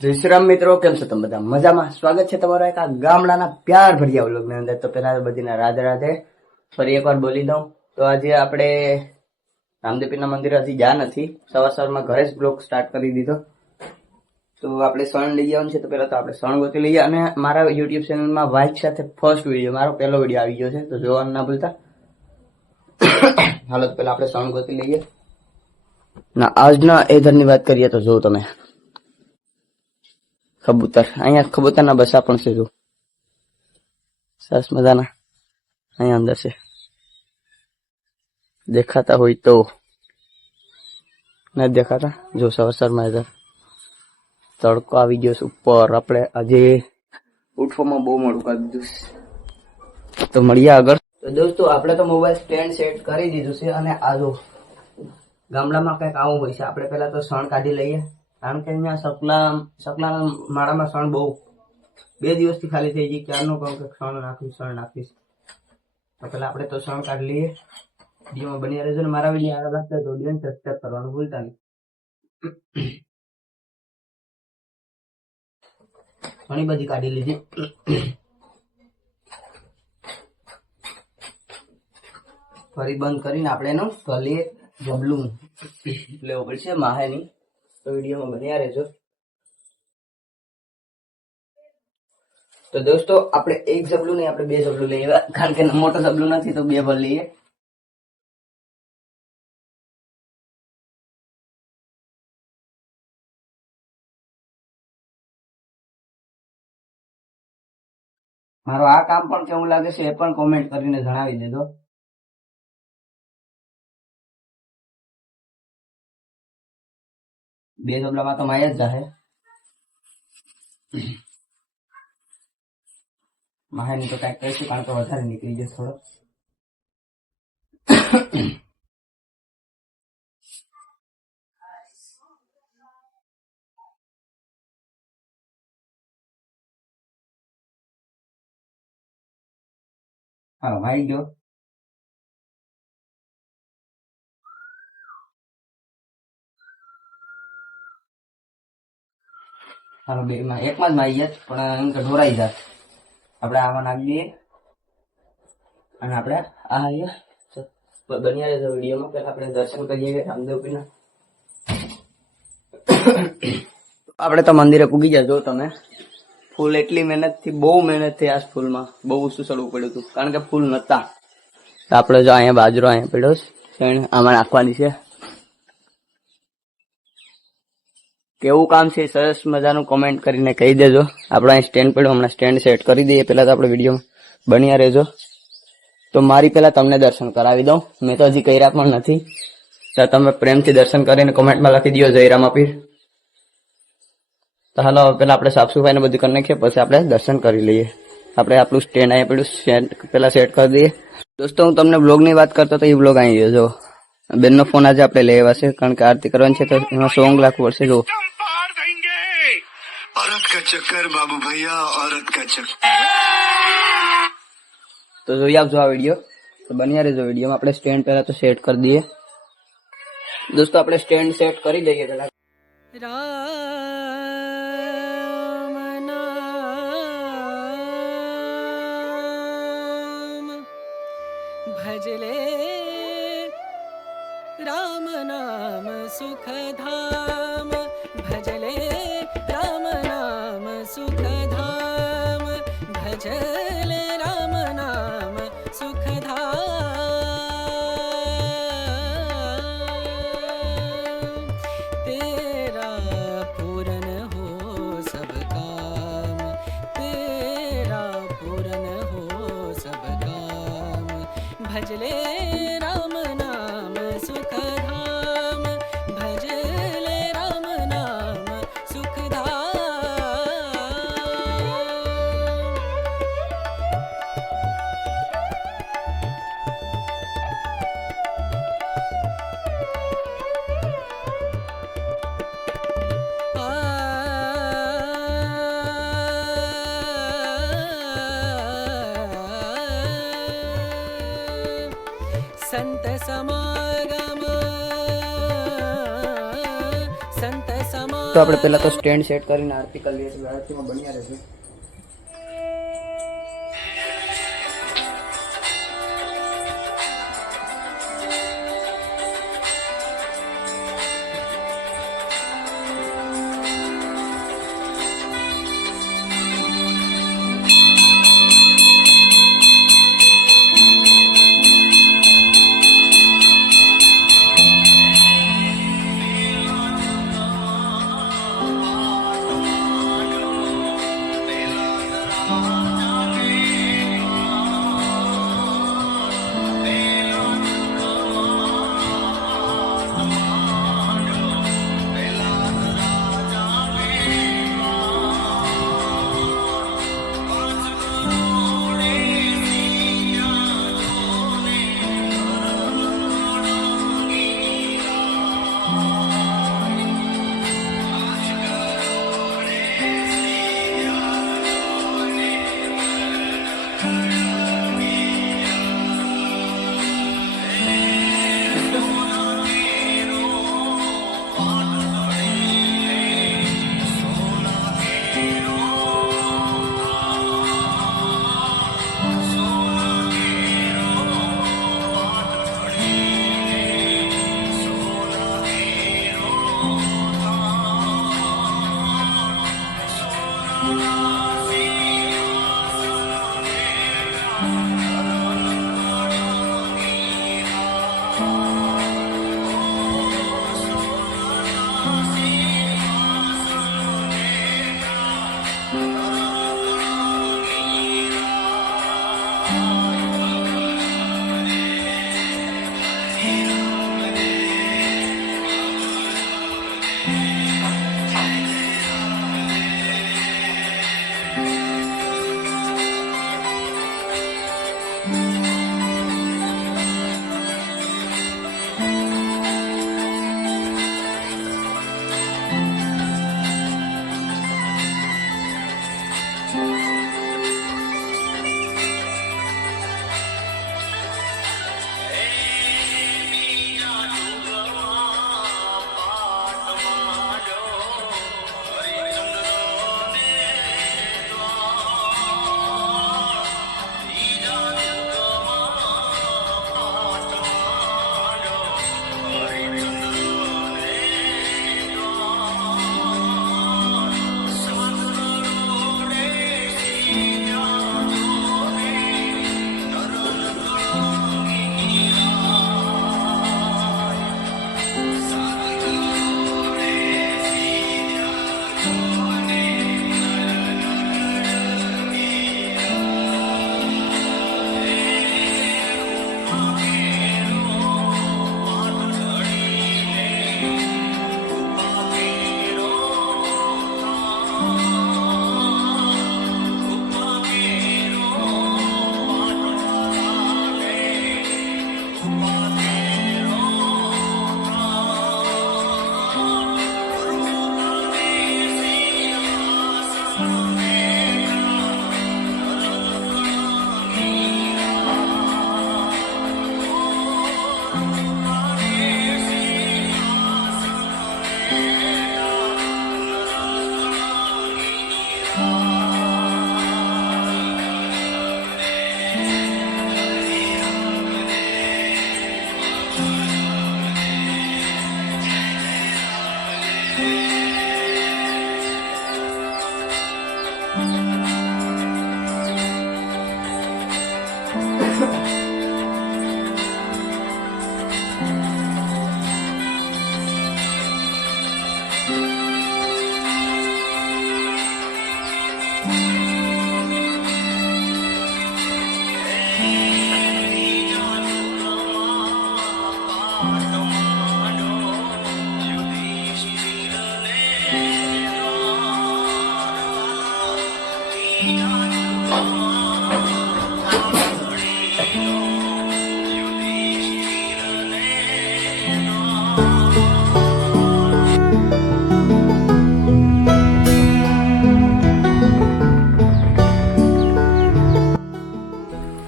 જય શ્રી મિત્રો, કેમ છો તમે બધા? મજામાં? સ્વાગત છે તમારો એક આ ગામડાના પ્યાર ભર્યા વ્લોગની અંદર. તો પેલા બધીના રાધે રાધે ફરી એકવાર બોલી દઉં. તો આજે આપણે રામદેવીના મંદિર હજી ગયા નથી, સવાર સવારમાં ઘરે જ બ્લોગ સ્ટાર્ટ કરી દીધો. તો આપણે સણ લઈ જવાનું છે, તો પહેલાં તો આપણે સણ ગોતી લઈએ. અને મારા યુટ્યુબ ચેનલમાં વાઇફ સાથે ફર્સ્ટ વીડિયો મારો પહેલો વીડિયો આવી ગયો છે, તો જોવાનું ના ભૂલતા. હાલો, તો પહેલાં આપણે સણ ગોતી લઈએ. ના, આજના એ ધરની વાત કરીએ તો જોઉં તમે. કબૂતર અહીંયા કબૂતરના બસા પણ છે જો સરસ મજાના અહીંયા અંદર છે દેખાતા હોય તો નથી દેખાતા જો સવરસરમાં ઇધર તડકો આવી ગયો છે ઉપર આપણે આજે ઉઠવામાં બહુ મોડું કરી દીધું છે તો મળીએ આગળ તો દોસ્તો આપણે તો મોબાઈલ સ્ટેન્ડ સેટ કરી દીધું છે અને આ જો ગામડામાં કંઈક આવું હોય છે આપણે પહેલા તો સણ કાઢી લઈએ કારણ કે અહીંયા સકલા, સકલાના માળામાં સણ બહુ. બે દિવસથી ખાલી થઈ ગઈ, ક્યારનું કહું કે સણ નાખીશ સણ નાખીશ. તો પેલા આપણે તો સણ કાઢી લઈએ. વિડીયોમાં બની રહેજો ને મારા વીડિયો આગળ લાગતા તો વિડીયોને સબસ્ક્રાઈબ કરવાનું ભૂલતા નહીં. ઘણી બધી કાઢી લીધી. ફરી બંધ કરીને આપણે એનું ગલીએ જબલું. લેવું પડશે માહેની તો વિડીયોમાં બન્યા રહેજો. તો દોસ્તો, આપણે એક જબલું નહીં, આપણે બે જબલું લઈએ. કારણ કે મોટો જબલું નથી, તો બે ભર લઈએ. મારું આ કામ પણ કેવું લાગે છે એ પણ કોમેન્ટ કરીને જણાવી દેજો. બે જબલામાં તો માય જ જાહે. માહેની તો કાંઈક કહીશું કારણ કે વધારે નીકળી જશે થોડો. હા ભાઈ ગયો. હાલો, બે માં. એકમાં જ મારી જાય પણ એમ કે ઢોરાઈ જાત. આપણે આમાં નાખી દઈએ. અને આપણે આ અહીંયા બન્યા રહેજો વિડીયોમાં. પહેલાં આપણે દર્શન કરીએ રામદેવપીના આપણે તો મંદિરે પૂગી જજો તમે. ફૂલ એટલી મહેનતથી બહુ મહેનત થઈ આ ફૂલમાં. બહુ ચડવું પડ્યું હતું. કારણ કે ફૂલ નહોતા આપણે જો અહીંયા બાજરો અહીંયા પડ્યો છે. શેણ આમાં નાખવાની છે. કેવું કામ છે? સરસ મજાનું કોમેન્ટ કરીને કહી દેજો. આપણે અહીં સ્ટેન્ડ પડ્યો, હમણાં સ્ટેન્ડ સેટ કરી દઈએ. પહેલાં તો આપણે વીડિયો બન્યા રહેજો. તો મારી પહેલાં તમને દર્શન કરાવી દઉં. મેં તો હજી કર્યા પણ નથી. તો તમે પ્રેમથી દર્શન કરીને કોમેન્ટમાં લખી દો જયરામ અપીર. તો હાલો પહેલાં આપણે સાફ સફાઈને બધું કરી નાખીએ, પછી આપણે દર્શન કરી લઈએ. આપણે આપણું સ્ટેન્ડ અહીં પેલું સેટ પહેલાં સેટ કરી દઈએ. દોસ્તો, હું તમને બ્લોગની વાત કરતો તો એ બ્લોગ અહીં ગયો બેનનો ફોન આજે આપણે લેવા છે. કારણ કે આરતી કરવાની છે, તો એમાં સોંગ લાખવું પડશે. જો औरत का चक्कर बाबू भैया औरत का चक्कर તો જોઈ આપજો આ વિડીયો તો બન્યા રહેજો વિડીયોમાં આપણે સ્ટેન્ડ પહેલા તો સેટ કરી દઈએ દોસ્તો આપણે સ્ટેન્ડ સેટ કરી દઈએ પહેલા રામ નામ ભજલે રામ નામ સુખધામ ભજલે રામ सुखधाम भजल राम नाम सुखधाम तेरा पूरन हो सब काम तेरा पूरन हो सब काम भजले સંત સમાગમ સંત સમાગમ તો આપણે પહેલા તો સ્ટેન્ડ સેટ કરીને આરતી કરીએ છીએ. આરતીમાં બન્યા રહેશે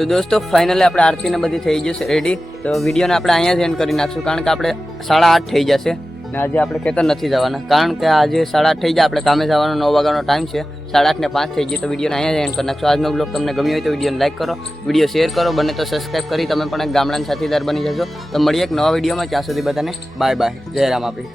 તો દોસ્તો ફાઇનલી આપણે આરતીને બધી થઈ જશે રેડી તો વિડીયોને આપણે અહીંયા જ એન્ડ કરી નાખશું, કારણ કે આપણે સાડા આઠ થઈ જશે ને આજે આપણે ખેતર નથી જવાના. કારણ કે આજે સાડા આઠ થઈ જાય આપણે કામે જવાનો નવ વાગ્યાનો ટાઈમ છે. સાડા આઠને પાંચ થઈ ગઈ, તો વિડીયોને અહીંયા જ એન્ડ કરી નાખશો. આજનો બ્લોગ તમને ગમ્યો હોય તો વિડીયોને લાઇક કરો, વીડિયો શેર કરો, બને તો સબસ્ક્રાઈબ કરી, તમે પણ એક ગામડાના સાથીદાર બની જશો તો મળીએ એક નવા વિડીયોમાં, ત્યાં સુધી બધાને બાય બાય જય રામ આપી